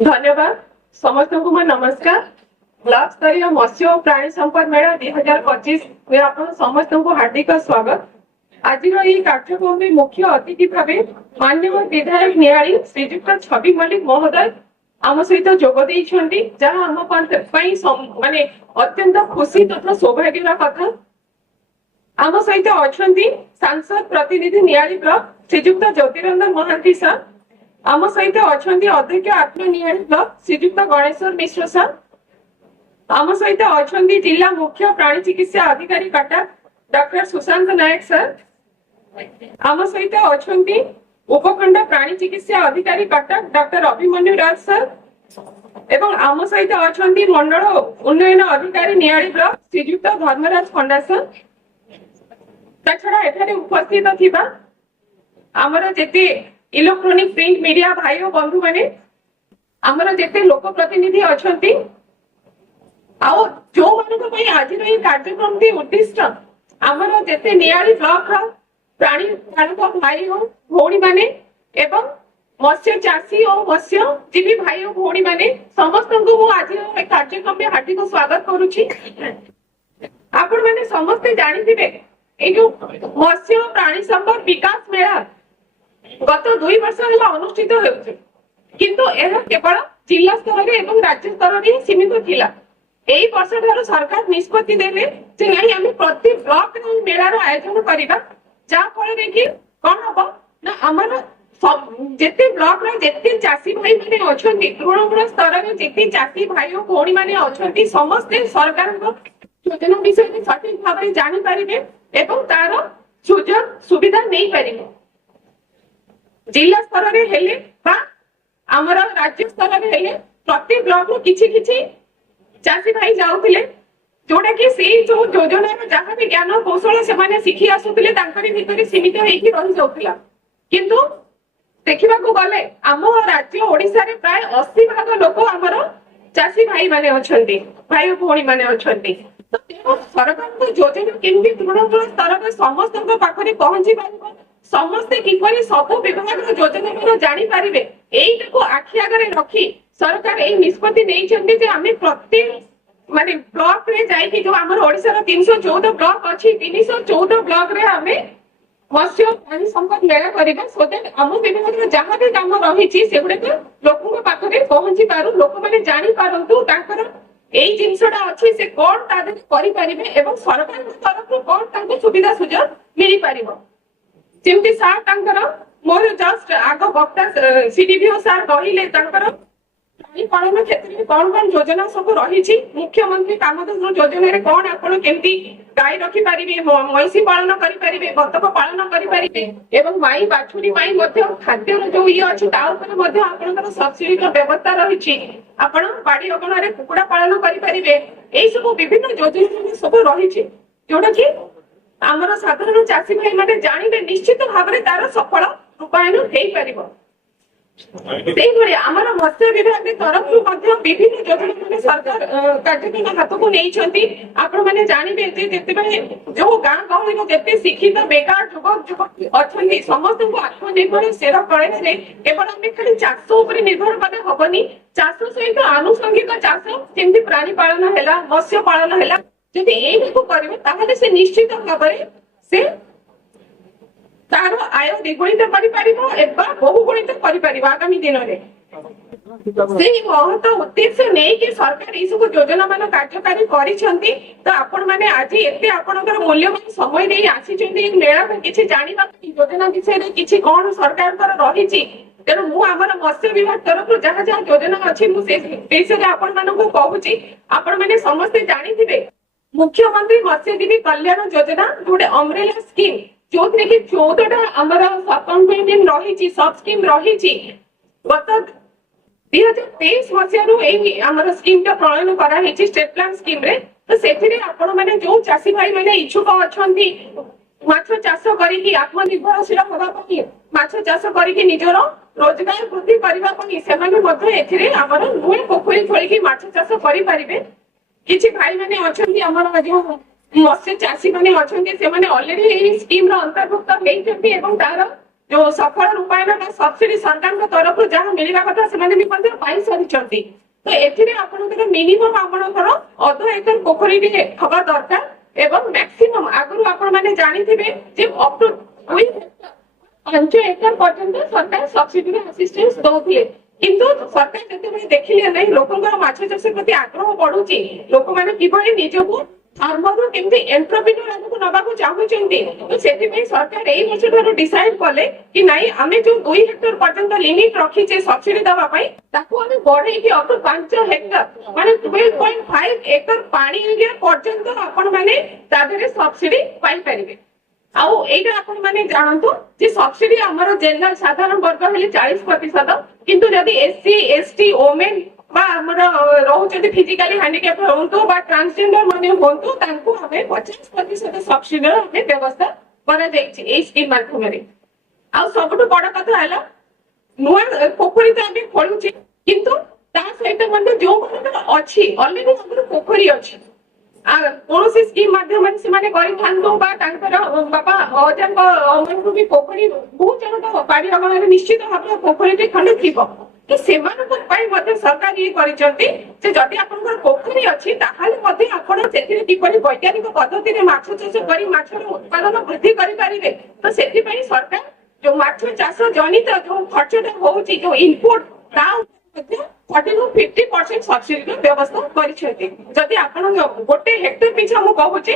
धन्यवाद समस्त को नमस्कार। ब्लॉक स्तरीय मत्स्य और प्राणी संपद मेला 2025 में आप समस्त को हार्दिक स्वागत। आज कार्यक्रम में मुख्य अतिथि भाव माननीय विधायक नियाली श्रीजुक्त छवि मल्लिक महोदय आम सहित जोग जहाँ आम माने अत्यंत खुशी तथा सौभाग्यर कथा। आम सहित अच्छा सांसद प्रतिनिधि नियाली ब्लॉक श्रीजुक्त ज्योतिरंजन महांती सर, आम सहित अच्छा अध्यक्ष आत्मा नियाली ब्लॉक श्रीजुक्त गणेश्वर मिश्र सर, आम सहित अच्छा जिला मुख्य प्राणी चिकित्सा अधिकारी कटक डॉक्टर सुशांत नायक सर, आम सहित अच्छा उपखंड प्राणी चिकित्सा अधिकारी कटक डॉक्टर अभिमन्यु राज सर एवं आम सहित अच्छा मंडल उन्नयन अधिकारी नियाली ब्लॉक श्रीजुक्त धर्मराज पंडा सर। छड़ा एठारे उपस्थित थिबा आमर जेते इलेक्ट्रोनिक प्रिंट मीडिया भाई और बंधु माने आमर जेते लोक प्रतिनिधि अछंती आउ जो मानको पई आज रे कार्यक्रम के उद्दिष्ट आमर जेते नियाली ब्लॉक रा प्राणी पालक भाई और भौणी माने एवं मत्स्य चाषी और मत्स्यजीवी भाई और भौणी माने समस्त को मु आज कार्यक्रम में हार्दिक स्वागत करूची। आपण माने समस्त जानि दिबे ए जो मत्स्य प्राणी संपद विकास मेला गत 2 वर्ष अनुष्ठित होउछ, किंतु एहा केवल जिला स्तर रे एवं राज्य स्तर रे सीमित थिला। एई वर्ष ठारो सरकार निष्पत्ति देले जे नै हम प्रति ब्लॉक रे मेला रो आयोजन करिबा, जा फल रे कि कोन हबो ना हमर जेते ब्लॉक रे जेते चासी भाई माने अछंती तृणमूल स्तर रे जेते चासी भाई और भौणी माने अछंती समस्त सरकार को योजना विषय में सठिक भाव में जानि परिबे एवं तार सुजोग सुविधा नहीं पारिबे। जिला स्तर रे हेले बा हमर राज्य स्तर रे हेले प्रति ब्लॉक रो किछि किछि चासी भाई जाउथिले जोडा कि से जो योजना रो जहां भी ज्ञान कौशल से माने सिखि आसुथिले तांकरी भितरे सीमित हेकि रहि जाउथिला, किंतु देखिबा को गले हम राज्य ओडिसा रे प्राय 80% लोक हमर चासी भाई माने अछंती, भाई और भौणी माने अछंती। तो सरकार को योजना केमि तृणमूल स्तर रे समस्त पाखरे पहुंची पारिबो, समस्ते किपरि सब विभाग रो योजना जानि पारिबे एइटाको आखि आगरे रखी सरकार एई निष्पत्ति नै छथि जे हमें प्रति माने ब्लॉक रे जाई कि जो हमर ओडिसा रो 314 ब्लॉक अछि 314 ब्लॉक रे हमें मत्स्य प्राणी संपद मेला करिबा सोते हम विभाग रो जहां भी काम रहिछि सेगुडे को लोकन पाखरे पहुंची पारु, लोक माने जानि पारंतु ताकर एई जिंसडा अछि से कोन तादे करि परिबे एवं सरकार तरफ कोन तांको सुविधा सुजोग मिलि परिबो। जेमति सार तांकर मोर जस्ट आग वक्ता सीडीपीओ सार कहिले तांकर प्राणी पालन क्षेत्र में कौन योजना सब रही मुख्यमंत्री कामधेनु योजना रे कौन आपण केमती गाय रखी पारिबे, महिषी पालन करि पारिबे, बतक पालन करि पारिबे एवं माई बाछुरी माई मध्ये खाद्य जो ये अछि ता ऊपर मध्ये आपनकर सब्सिडी रो व्यवस्था रही। आपण बाड़ी अगण रे कुकुड़ा पालन करि पारिबे। एई सब विभिन्न योजना सब रही जोडा कि आमर साधारण चाषी भाई माने जानिबे निश्चित भाव रे तार सफल रूपायन हेई पारिबो। आमर मत्स्य विभाग तरफ विभिन्न योजना सरकार कार्यक्रम हाथ को नहीं आपण मैंने जानवे जो गाँ गहली जिते शिक्षित बेकार युवक युवक अच्छा समस्त को आत्मनिर्भरशील कले केवल आम खाली चाष उपर निर्भर कले हेनी, चाष सहित आनुषंगिक चाष जमी प्राणी पालन है मत्स्य पालन है जब ये से निश्चित भाव से तार आय द्विगुणित बहुगुणित आगामी दिन में महत्व उद्देश्य नहीं कि सरकार ये सब योजना मान कार्यकारी करिसेंती। तो आपण माने आज एते आपनकर मूल्यवान समय दे आसी मेला को किछि जानिबा योजना विषय रे किछि कोन सरकार कर रहिछि, तेनु मु हमर मत्स्य विभाग तरफ जहाँ जहाँ योजना अछि मु से विषय रे आपण मानको कहूछि। आपण माने समस्त जानिथिबे मुख्यमंत्री मत्स्यजीवी कल्याण योजना गोटे अम्ब्रेला स्कीम जो कि 14टा हमर सबकंपोनेंट रही सब स्कीम रही गत 2023 मसियारू एई हमर स्कीम टा प्रणयन करा हेछि स्टेट प्लान स्कीम रे। तो सेथिरे आपण माने जो चासी भाई माने इच्छुक अछंती माछ चाष करिकि आत्मनिर्भरशील होबा पई माछ चाष करिकि निजरो रोजगार वृद्धि करबा पई सेमाने मध्ये एथिरे हमर नुई पोखरी खोलिकि माछ चाष करि परिबे। किछि भाई माने अछंती हमर जो मत्स्य चाषी माने अछंती से माने ऑलरेडी एई स्कीम रो अंतर्भुक्त हेइछंती एवं तार जो सफल रूपायन सब्सिडी सरकार तरफ जहाँ मिलवा कथा से पाई सारी तो एथिरे आपनकर मिनिमम आपनकर अध एकर पोखरी हवा दरकार एवं मैक्सिमम आगु आपण माने जानिथिबे जे अप टू 5 एकर पर्यंत सरकार सब्सिडी असिस्टेंस दौथिले किंतु सरकार जते देखिले नै लोकंकर माछ चाष प्रति आग्रह बढ़ुची लोक माने किभଳି निजको फार्मर केमती एंटरप्रेन्योर आगु नबाकू चाहुचंती तो सेति पे सरकार एई वर्ष ठारो डिसाइड कले कि नाही आमे जो 2 हेक्टर पर्यंत लिमिट रखी छे सब्सिडी दबा पई ताकू आमे बढ़ई कि अप टू 5 हेक्टर माने 12.5 एकर पानी एरिया पर्यंत आपण माने तादरे सब्सिडी पाई परिबे आउ एटा आपण माने जानंतु जे सब्सिडी हमर जनरल साधारण वर्ग हेले 40% किंतु यदि एससी एसटी वुमेन बा हमर रहउछथि फिजिकली हैंडिकैप होंतु बा ट्रांसजेंडर माने होंतु तांको हमें 50% सब्सिडी हमें व्यवस्था करा जायछि ए स्कीम माध्यम रे आ सबटु बड़ कथा हैला नुआ पोखरी त हमें खोलुछि किंतु ता सहित मध्ये जो माने अछि ऑलरेडी हमर पोखरी अछि आ कोनोसी स्कीम माध्यम से माने करि थांतो बा तांकर बाबा अजन को भी पोखरी बहुत जन तो पाड़ी अगण निश्चित भाबे पोखरी टे खंड थिबो कि सेमानक पाई मध्ये सरकार ये करिसंती जे जदि आपनकर पोखरी अछि ताहाले मध्ये आपण सेथिरे किपरि वैज्ञानिक पद्धति रे माछ चाष करी माछर उत्पादन वृद्धि करि परिबे तो सेथि पई सरकार जो माछ चाष जनित जो खर्चटा होउची जो इनपुट ता 40 to 50% सब्सिडी व्यवस्था करिसंती जदि आपण गोटे हेक्टर पिछा मु कहूची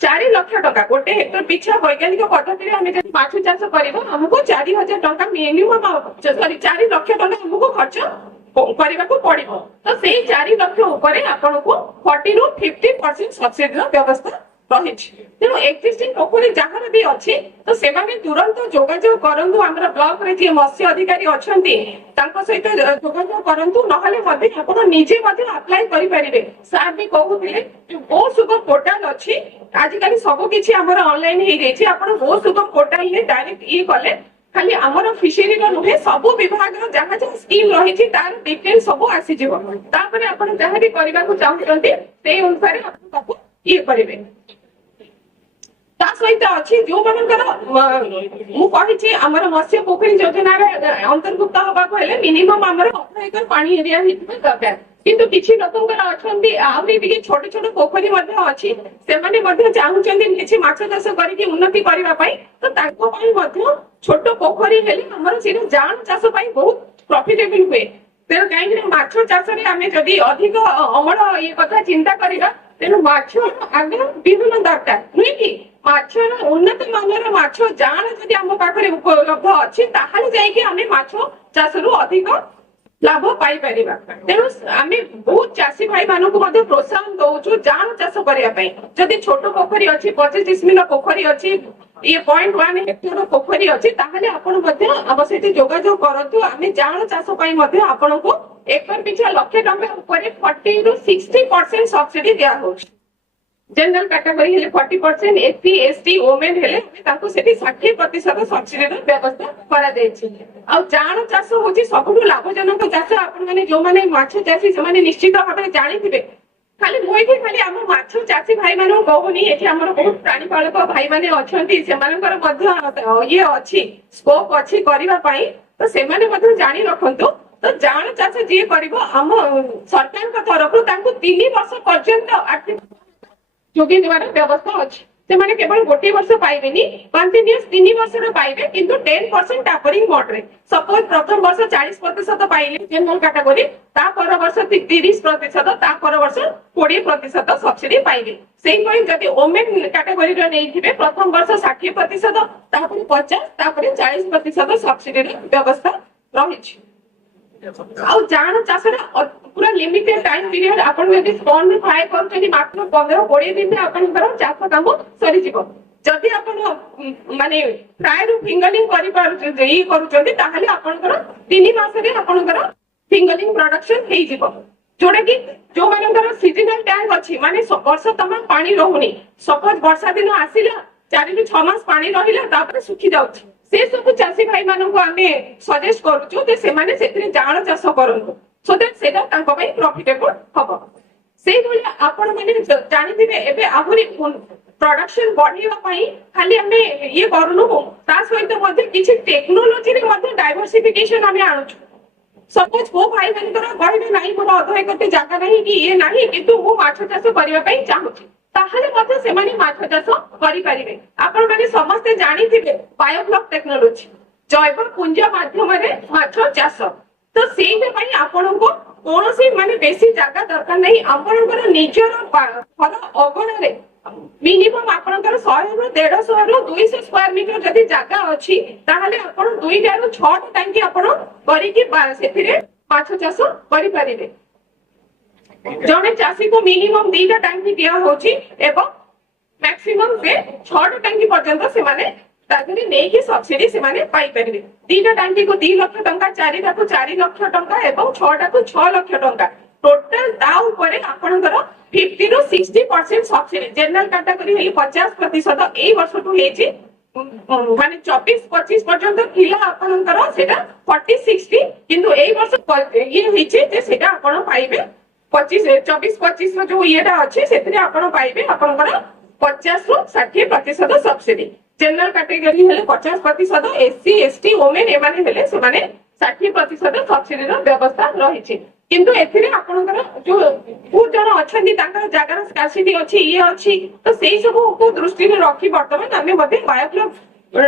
4 लाख टका गोटे हेक्टर पिछा वैज्ञानिक पद्धति रे हमें जदि माछ चाष करबो हमको 4000 टका मिनिमम सॉरी 4 लाख टका हमको खर्च करबा को पड़िबो तो सेही 4 लाख ऊपर आपण को 40 to 50% सब्सिडी व्यवस्था रहिछि तेणु एक्जिस्टिंग पोखरी जहाँ भी अच्छी तो सेमाने तुरंत जोगाजोग करंतु हमर ब्लॉक रे जे मत्स्य अधिकारी अछंती तांको सहित जोगाजोग करंतु नहले मध्ये आपण निजे मध्ये अप्लाई करि परिबे सर भी कहउथिले जो गो सुगम पोर्टल अछि आजिकाली सब किछि हमर ऑनलाइन हे रेछि आपण गो सुगम पोर्टल हे डायरेक्ट ई कले खाली हमर फिशरी रो नुहे सब विभाग रो जहाँ जहाँ स्कीम रहिछि तार डिटेल सब आसी जिवो तापरे आपण जहाँ भी करबा को चाहउछंती सेही अनुसार आपण ताको ई करिवे ता सहित अछि जो मानकर मु कहिछि हमर मत्स्य पोखरी योजना रे अंतर्भुक्त होबा को हेले मिनिमम हमर 18 एकर पानी एरिया हितबे दरकार किंतु किछि लोकंकर अछंती आउरी भी छोट छोट पोखरी मध्ये अछि सेमाने मध्ये चाहुचंती किछि माछ चाष करि कि उन्नति करबा पई तो ताको पई मध्ये छोट पोखरी हेले हमर सिर जान चाष पई बहुत प्रॉफिटेबल हुए तेर काहे कि माछ चाष रे हमें जदी अधिक अमल ये कथा चिंता करिबा तेनु माछ आगे विभिन्न दरकार नुई कि माछर उन्नत मानर माछ जान जदि हम पाखरे उपलब्ध अछि ताहाले जाई कि हमें माछ चाष रु अधिक लाभ पाई परिबा तेनु आमे बहुत चासी भाई मानको मध्ये प्रोत्साहन दउछु जान चाष करिया पई जदि छोट पोखरी अछि 25 डिसमिल पोखरी अछि ये 0.1 हेक्टर पोखरी अछि ताहाले आपण मध्ये अवश्य जोगाजोग करंतु आमे जान चाष पई मध्ये आपनको एकर पिछा लाख टका ऊपर 40 to 60% सब्सिडी दिया हो जनरल कैटेगरी हेले 40% एससी एसटी वुमेन हेले ताको सेठी 60% सब्सिडी रो व्यवस्था करा जाय छै आ जान चाष होची सबुठु लाभजनक चाष आपण माने जो माने माछ चाषी से माने निश्चित भाबे जानि थिबे खाली मोइके खाली हम माछ चाषी भाई मानो कहूनी एठी हमर बहुत प्राणी पालक भाई माने अछंती से मानकर मध्य ये अछि स्कोप अछि करिवा पई तो से माने मध्य जानि रखंतु तो जान चाष जे करबो हम सरकार का तरफ तांको 3 वर्ष पर्यंत जोगी द्वारा व्यवस्था अछि से माने केवल गोटे वर्ष पाइबेनी कंटीन्यूअस 3 वर्ष रो पाइबे किंतु 10% टैपरिंग मोड रे सपोज प्रथम वर्ष 40% पाइले जनरल कैटेगरी ता पर वर्ष 30% ता पर वर्ष 20% सब्सिडी पाइबे सेही पई जदि वुमेन कैटेगरी रो नै थिबे प्रथम वर्ष 60% ता पर 50 ता पर 40% सब्सिडी रे व्यवस्था रहि छै आउ जान चाष रे पूरा लिमिटेड टाइम पीरियड आपण यदि स्पॉन में फ्राई करछनी मात्र 15-20 दिन में आपनकर चाष काम सरी जीवो जदि आपण माने फ्राई रो फिंगरिंग करि पार जेई करूछथि ताहाले आपनकर 3 मास रे आपनकर फिंगरिंग प्रोडक्शन हेई जीवो जोडा कि जो मानकर सीजनल टैंक अछि माने वर्ष तमाम पानी रहउनी सपोज वर्षा दिन आसिला 4 ରୁ 6 मास पानी रहिला तापर सुखी जाउछि से सब चासी भाई माननको आमे सजेस्ट करूछु जे से माने सेतरे जान चाष करंतु सो दैट सेटा तांको पई प्रॉफिटेबल हबो सेही भली आपण माने जानि दिबे एबे आहुरी प्रोडक्शन बढ़ाइबा पई खाली हमें ये करूनु ता सहित मध्ये किछि टेक्नोलॉजी रे मध्ये डाइवर्सिफिकेशन हमें आणुछु सपोज को भाई मानकर कहबे नाही मोर अधय कते जागा नाही कि ये नाही किंतु मु माछ चाष करबा पई चाहूछि ताहले मध्ये सेमानी माछ चाष करि परिबे आपण माने समस्त जानि थिबे बायोफ्लॉक टेक्नोलॉजी जैव पुंज माध्यम रे माछ चाष तो सेही पई आपण को कोनोसी माने बेसी जागा दरकार नहीं आपणकर निजर घर अगण रे मिनिमम आपणकर 100 रु 150 रु 200 स्क्वायर मीटर जदी जागा अछि ताहले आपण 2 रु 6 टांकी आपण करी कि सेथिरे माछ चाष करि परिबे जने चासी को मिनिमम 2 टांकी दिया होछि एवं मैक्सिमम से 6 टांकी पर्यंत से माने ताकि नहीं कि सब्सिडी से माने पाई परिबे 2 टांकी को 2 लाख टंका 4 टा को 4 लाख टंका एवं 6 टा को 6 लाख टंका टोटल ता ऊपर आपणकर 50 रु 60% सब्सिडी जनरल कैटेगरी हेली 50% एई वर्ष टू हेछि माने 24-25 पर्यंत थिला आपणकर सेटा 40-60 किंतु एई वर्ष ये हेछि जे सेटा आपण पाइबे 24-25 रो जो येटा अछि सेतरे आपण पाइबे आपणकर 50 रु 60% सब्सिडी जनरल कैटेगरी हेले 50% एससी एसटी वुमेन एमाने हेले से माने 60% सब्सिडी रो व्यवस्था रहिछि किंतु एथिरे आपनकर जो बहुत जन अछंती तांकर जागर स्कार्सिटी अछि ये अछि तो सेही सब को दृष्टि रे रखी वर्तमान आमे मध्ये बायोफ्लॉक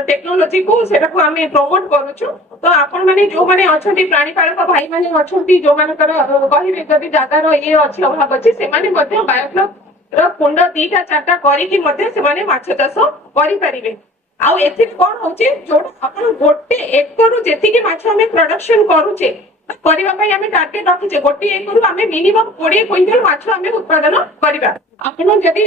टेक्नोलॉजी को सेटा को आमे प्रमोट करूछु तो आपण माने जो माने अछंती प्राणी पालक भाई माने अछंती जो मानकर कहिबे जदी जागर ये अछि अभाव अछि से माने मध्ये बायोफ्लॉक रो कुंड 2टा 4टा करी कि मध्ये से माने माछ चाष करि परिबे आउ एथिरे कोन होछि जो आपण गोटे एकरु जेति कि माछ हमें प्रोडक्शन करूचे परिबा पई हमें टार्गेट रखिचे गोटे एकरु हमें मिनिमम 20 क्विंटल माछ हमें उत्पादन करिबा आपण जदी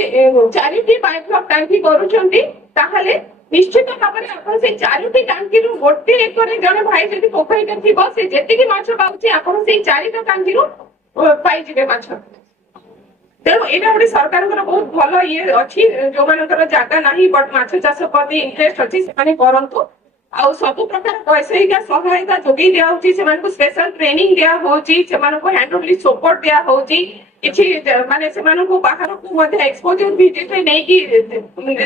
4टी बायोफ्लॉक टांकी करूचंती ताहले निश्चित भाबरे आपण से 4टी टांकी रु गोटे एकरे जने भाई जदी पोखरीटे थिबो से जेति कि माछ पाउची आपण से 4टा टांकी रु पाई जिवे माछ तेणु एटा गोटे सरकार बहुत भल ये अच्छी जो मानकर जागा नाही बट माछ चाष प्रति इंटरेस्ट अच्छी से करंतु आउ सब प्रकार वैषयिक सहायता जोगी दिया होची से मानको स्पेशल ट्रेनिंग दिया होची से मानको हैंड होल्डिंग सपोर्ट दिया होची किछि माने से मानको बाहर को मध्ये एक्सपोजर विजिट रे नै कि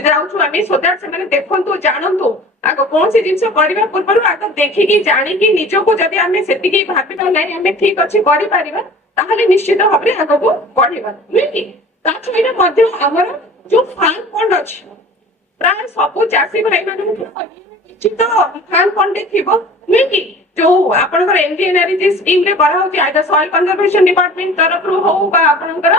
जाउछु आमी सो दैट से माने देखंतु जानंतु आगो कोन से जिंस करबा पूर्व आगो देखि कि जानि कि निजो को जदी आमे सेति कि भाबिबा नै आमे ठीक अछि करि परिबा ताहले निश्चित भाबरे आगो को बढ़िबा नै कि ता छइना मध्ये हमर जो फार्म फंड अछि प्राय सब चासी भाई माने चित फार्म फंड थिबो नै कि जो आपनकर एनडीएनआरजी स्कीम रे करा होती आइदर सॉइल कंजर्वेशन डिपार्टमेंट तरफ रो हो बा आपनकर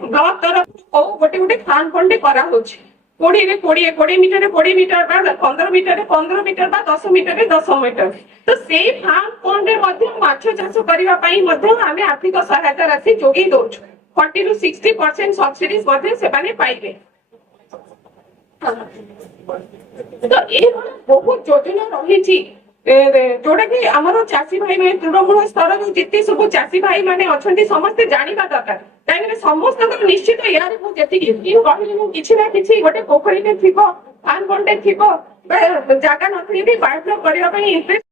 ब्लॉक तरफ हो गोटे गोटे फार्म फंड करा होछि 20 रे 20 मीटर रे 20 मीटर बा 15 मीटर रे 15 मीटर बा 10 मीटर रे 10 मीटर तो सेही फार्म फंड रे मध्ये माछ चाष करिवा पई मध्ये आमे आर्थिक सहायता राशि जोगी दोछु 40 रु 60% सब्सिडीज मध्ये से माने पाइबे तो ए बहुत योजना रही जोटा कि आमर चाषी भाई मैंने तृणमूल स्तर जिते सब चाषी भाई मैंने अच्छा समस्ते जानवा दरकार कहीं समस्त निश्चित यार किसी ना किसी गोटे पोखरी थी फार्म फंडे थी जगह नी बायोफ्लॉक करने इंटरेस्ट